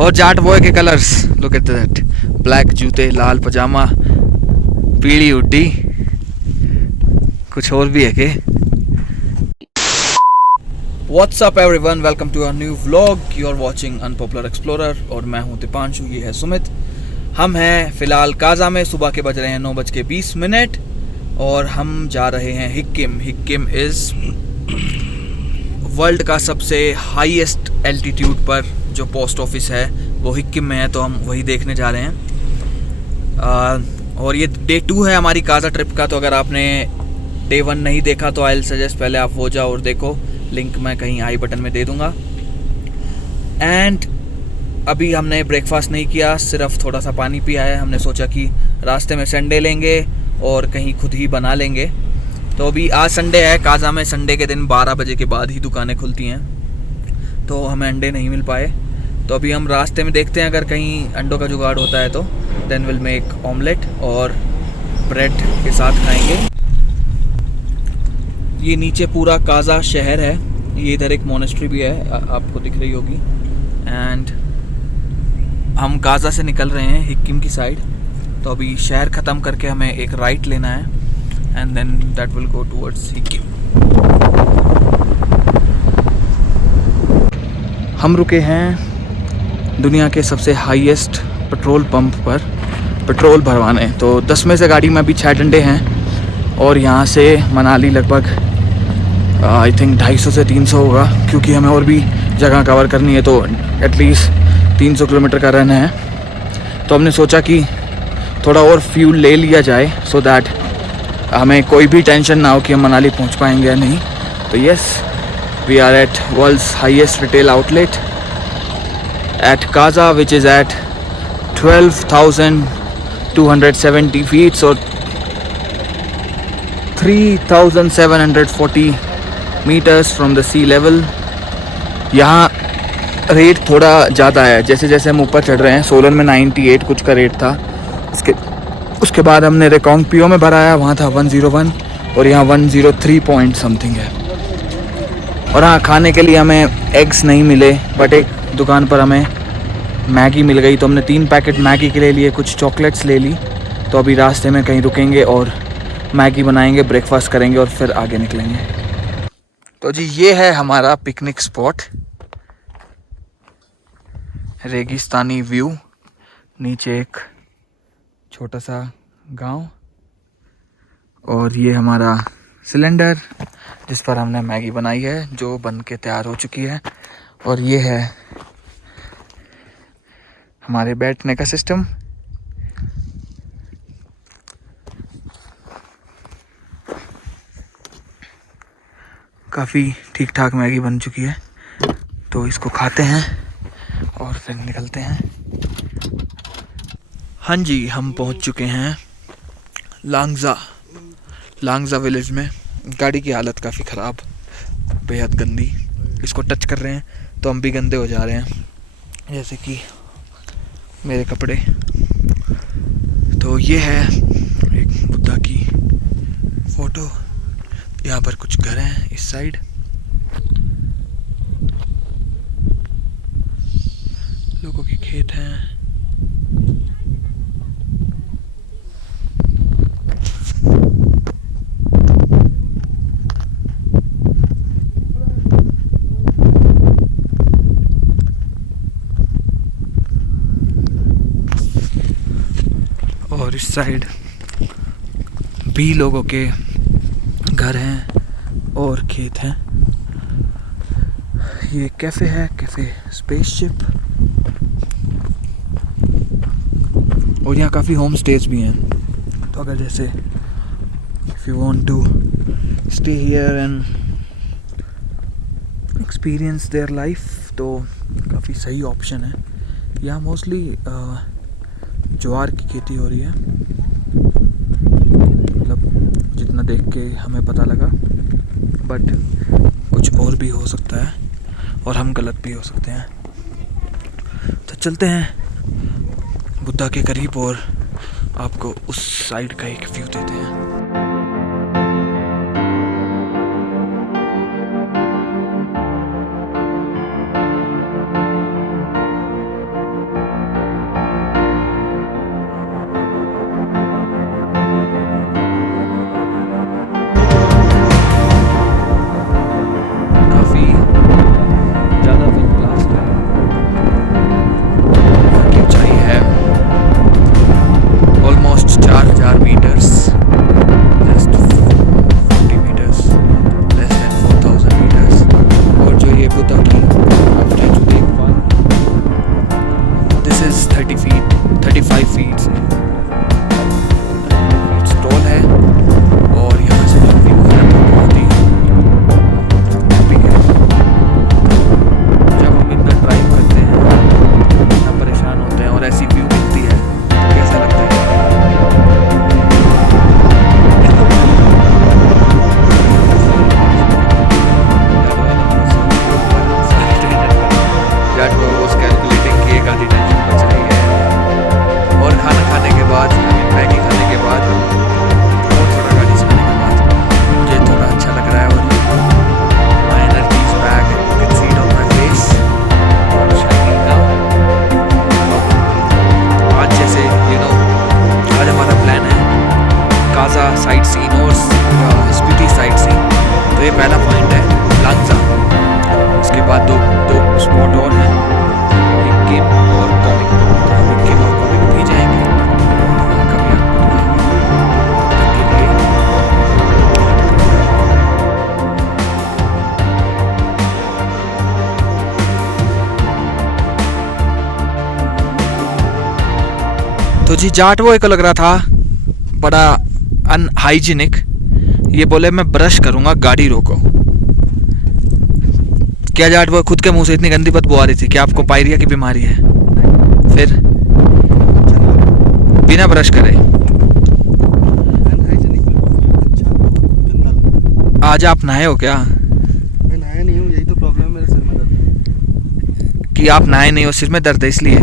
और जाट बॉय के colours, look at that, black जूते, लाल पजामा, पीली हुड्डी, कुछ और भी है के। What's up everyone, welcome to our new vlog. You are watching Unpopular Explorer और मैं हूं दीपांशु, ये है सुमित। हम हैं फ़िलहाल काजा में, सुबह के बज रहे हैं 9:20 और हम जा रहे हैं हिक्किम। हिक्किम इज़ वर्ल्ड का सबसे हाईएस्ट एल्टीट्यूड पर जो पोस्ट ऑफिस है वो हिक्किम में है, तो हम वही देखने जा रहे हैं। और ये डे 2 है हमारी काजा ट्रिप का, तो अगर आपने डे 1 नहीं देखा तो आई सजेस्ट पहले आप वो जाओ और देखो, लिंक मैं कहीं आई बटन में दे दूंगा। एंड अभी हमने ब्रेकफास्ट नहीं किया, सिर्फ थोड़ा सा पानी पिया है। हमने सोचा कि रास्ते में संडे लेंगे और कहीं खुद ही बना लेंगे। तो अभी आज संडे है, काजा में संडे के दिन 12 बजे के बाद ही दुकानें खुलती हैं, तो हमें अंडे नहीं मिल पाए। तो अभी हम रास्ते में देखते हैं, अगर कहीं अंडों का जुगाड़ होता है तो देन विल मेक ऑमलेट और ब्रेड के साथ खाएंगे। ये नीचे पूरा काजा शहर है, ये इधर एक मोनेस्ट्री भी है, आपको दिख रही होगी। एंड हम काजा से निकल रहे हैं हिक्किम की साइड। तो अभी शहर ख़त्म करके हमें एक राइट लेना है and then that will go towards Hikkim. हम रुके हैं दुनिया के सबसे हाईएस्ट पेट्रोल पंप पर पेट्रोल भरवाने। तो 10 में से गाड़ी में अभी 6 डंडे हैं और यहाँ से मनाली लगभग आई थिंक 250 से 300 होगा, क्योंकि हमें और भी जगह कवर करनी है, तो एटलीस्ट 300 किलोमीटर का रन है। तो हमने सोचा कि थोड़ा और फ्यूल ले लिया जाए सो दैट हमें कोई भी टेंशन ना हो कि हम मनाली पहुंच पाएंगे या नहीं। तो yes, we are at world's highest retail outlet at Kaza which is at 12,270 feets और 3,740 metres from the sea level. यहाँ रेट थोड़ा ज़्यादा है, जैसे जैसे हम ऊपर चढ़ रहे हैं। सोलन में 98 कुछ का रेट था, उसके बाद हमने रिकांगपिओ में भराया, वहाँ था 101 और यहाँ 103 पॉइंट समथिंग है। और हाँ, खाने के लिए हमें एग्स नहीं मिले, बट एक दुकान पर हमें मैगी मिल गई, तो हमने 3 पैकेट मैगी के ले लिए, कुछ चॉकलेट्स ले ली। तो अभी रास्ते में कहीं रुकेंगे और मैगी बनाएंगे, ब्रेकफास्ट करेंगे और फिर आगे निकलेंगे। तो जी ये है हमारा पिकनिक स्पॉट, रेगिस्तानी व्यू, नीचे एक छोटा सा गांव और ये हमारा सिलेंडर जिस पर हमने मैगी बनाई है, जो बन के तैयार हो चुकी है। और ये है हमारे बैठने का सिस्टम। काफ़ी ठीक ठाक मैगी बन चुकी है, तो इसको खाते हैं और फिर निकलते हैं। हाँ जी, हम पहुंच चुके हैं लांगजा विलेज में। गाड़ी की हालत काफ़ी ख़राब, बेहद गंदी। इसको टच कर रहे हैं तो हम भी गंदे हो जा रहे हैं, जैसे कि मेरे कपड़े। तो ये है एक बुद्धा की फ़ोटो। यहाँ पर कुछ घर हैं इस साइड। लोगों के खेत हैं। और इस साइड भी लोगों के घर हैं और खेत हैं। ये कैफ़े है, कैफ़े स्पेसशिप। और यहाँ काफ़ी होम स्टेज भी हैं, तो अगर जैसे if you want to stay here and experience their life, तो काफ़ी सही ऑप्शन है। यहाँ मोस्टली ज्वार की खेती हो रही है, मतलब जितना देख के हमें पता लगा, बट कुछ और भी हो सकता है और हम गलत भी हो सकते हैं। तो चलते हैं बुद्धा के करीब और आपको उस साइड का एक व्यू देते हैं। इज 35 फीट से टॉल है। और यहाँ से जो व्यू है वो बहुत ही epic है। जब हम इतना ड्राइव करते हैं इतना परेशान होते हैं और ऐसी व्यू मिलती है कैसा लगता है। That was calculating कि एक आधी टेंशन बच रही है। और खाना खाने के बाद मैगी खाने के बाद और थोड़ा गाड़ी चलाने के बाद मुझे थोड़ा अच्छा लग रहा है। और my energy is back and you can see it on my face shining now। आज जैसे आज हमारा प्लान है काजा साइट सीन और स्पीति साइट सीन। तो ये पहला पॉइंट है लांगजा। उसके बाद दो स्पॉट और हैं हिक्किम और कॉमिक। तो हम हिक्किम और कॉमिक भी जाएंगे वहाँ कभी आपको दिखाएंगे। तब तक के लिए तो जी जाटवो को लग रहा था बड़ा अनहाइजीनिक। ये बोले मैं ब्रश करूँगा गाड़ी रोको। क्या जाटवो खुद के मुंह से इतनी गंदी बदबू आ रही थी कि आपको पायरिया की बीमारी है। फिर बिना ब्रश करे आज आप नहाए हो क्या? मैं नहाया नहीं हूँ, यही तो प्रॉब्लम है, मेरे सिर में दर्द कि आप नहाए नहीं हो, सिर में दर्द है इसलिए।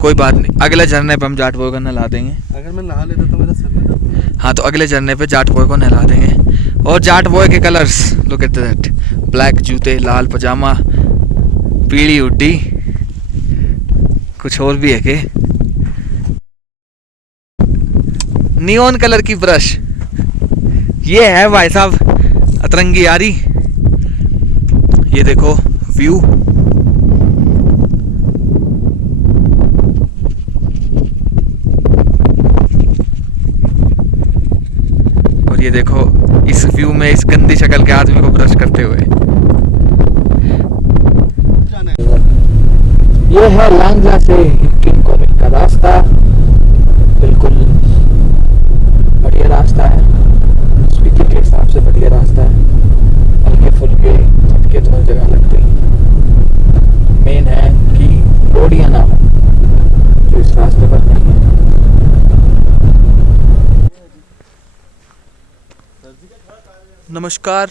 कोई बात नहीं, अगले झरने पे हम जाटवो को नहला देंगे। अगर मैं नहा लेता तो मेरा सिर में दर्द नहीं। हाँ तो अगले झरने पे जाटवो को नहला देंगे। और जाटवो के colours look at that, black जूते, लाल पजामा, पीली हुड्डी, कुछ और भी है के नियॉन कलर की ब्रश। ये है भाई साहब अतरंगी यारी। ये देखो व्यू। और ये देखो इस व्यू में इस गंदी शक्ल के आदमी को ब्रश करते हुए। ये है लांगजा से हिक्किम कॉमिक का रास्ता। बिल्कुल बढ़िया रास्ता है, स्पीति के हिसाब से बढ़िया रास्ता है। हल्के फुल्के झटके दोनों जगह लगते हैं। मेन है कि रोडियां ना हो जो इस रास्ते पर नहीं है। नमस्कार,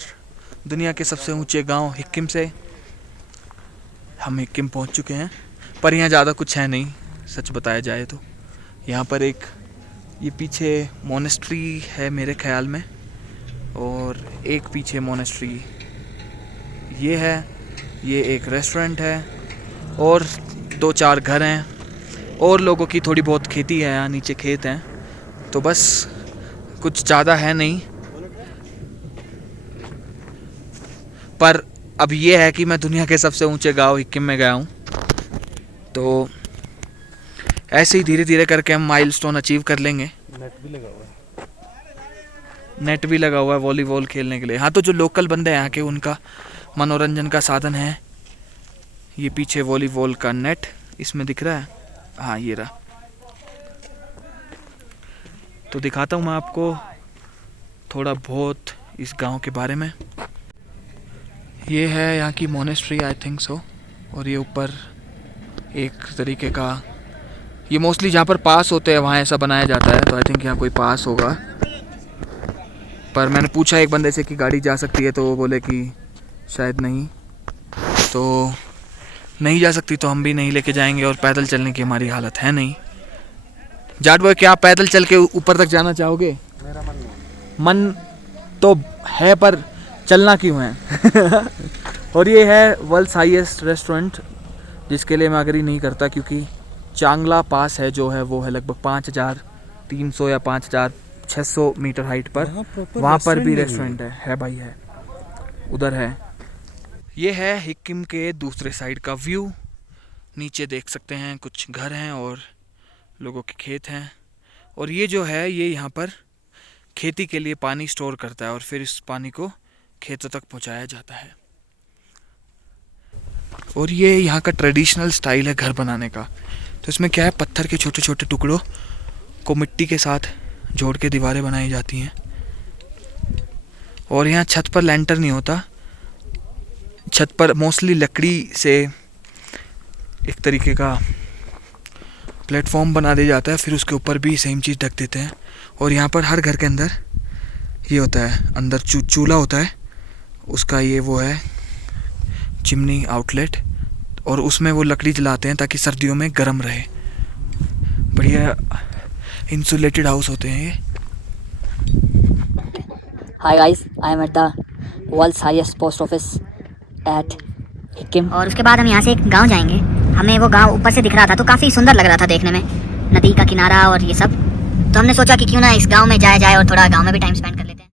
दुनिया के सबसे ऊंचे गांव हिक्किम से हम हिक्किम पहुंच चुके हैं। पर यहाँ ज़्यादा कुछ है नहीं, सच बताया जाए तो। यहाँ पर एक ये पीछे मोनेस्ट्री है मेरे ख्याल में, और एक पीछे मोनेस्ट्री ये है। ये एक रेस्टोरेंट है और 2-4 घर हैं और लोगों की थोड़ी बहुत खेती है। यहाँ नीचे खेत हैं। तो बस कुछ ज़्यादा है नहीं। पर अब ये है कि मैं दुनिया के सबसे ऊंचे गांव हिक्किम में गया हूँ। तो ऐसे ही धीरे धीरे करके हम माइलस्टोन अचीव कर लेंगे। नेट भी लगा हुआ है वॉलीबॉल खेलने के लिए। हाँ तो जो लोकल बंदे हैं यहाँ के, उनका मनोरंजन का साधन है ये पीछे वॉलीबॉल का नेट। इसमें दिख रहा है, हाँ ये रहा। तो दिखाता हूँ मैं आपको थोड़ा बहुत इस गांव के बारे में। ये है यहाँ की मोनेस्ट्री, आई थिंक सो। और ये ऊपर एक तरीके का, ये मोस्टली जहाँ पर पास होते हैं वहाँ ऐसा बनाया जाता है। तो आई थिंक यहाँ कोई पास होगा। पर मैंने पूछा एक बंदे से कि गाड़ी जा सकती है, तो वो बोले कि शायद नहीं। तो नहीं जा सकती तो हम भी नहीं लेके जाएंगे। और पैदल चलने की हमारी हालत है नहीं। जाटवो क्या आप पैदल चल के ऊपर तक जाना चाहोगे? मेरा मन नहीं। मन तो है पर चलना क्यों है? और ये है वर्ल्ड्स हाईएस्ट रेस्टोरेंट, जिसके लिए मैं अग्री नहीं करता, क्योंकि चांगला पास है जो है वो है लगभग 5300 या 5600 मीटर हाइट पर। वहाँ पर भी रेस्टोरेंट है भाई, है उधर है। ये है हिक्किम के दूसरे साइड का व्यू। नीचे देख सकते हैं कुछ घर हैं और लोगों के खेत हैं। और ये जो है ये यहाँ पर खेती के लिए पानी स्टोर करता है और फिर इस पानी को खेतों तक पहुँचाया जाता है। और ये यहाँ का ट्रेडिशनल स्टाइल है घर बनाने का। तो इसमें क्या है, पत्थर के छोटे छोटे टुकड़ों को मिट्टी के साथ जोड़ के दीवारें बनाई जाती हैं। और यहाँ छत पर लैंटर नहीं होता, छत पर मोस्टली लकड़ी से एक तरीके का प्लेटफॉर्म बना दिया जाता है, फिर उसके ऊपर भी सेम चीज़ ढक देते हैं। और यहाँ पर हर घर के अंदर ये होता है, अंदर चूल्हा होता है, उसका ये वो है चिमनी आउटलेट, और उसमें वो लकड़ी जलाते हैं ताकि सर्दियों में गर्म रहे। बढ़िया इंसुलेटेड हाउस होते हैं ये। Hi guys, I am at the world's highest post office at Sikkim। और उसके बाद हम यहाँ से एक गांव जाएंगे। हमें वो गांव ऊपर से दिख रहा था तो काफ़ी सुंदर लग रहा था देखने में, नदी का किनारा और ये सब। तो हमने सोचा कि क्यों ना इस गांव में जाया जाए और थोड़ा गांव में भी टाइम स्पेंड कर लेते हैं।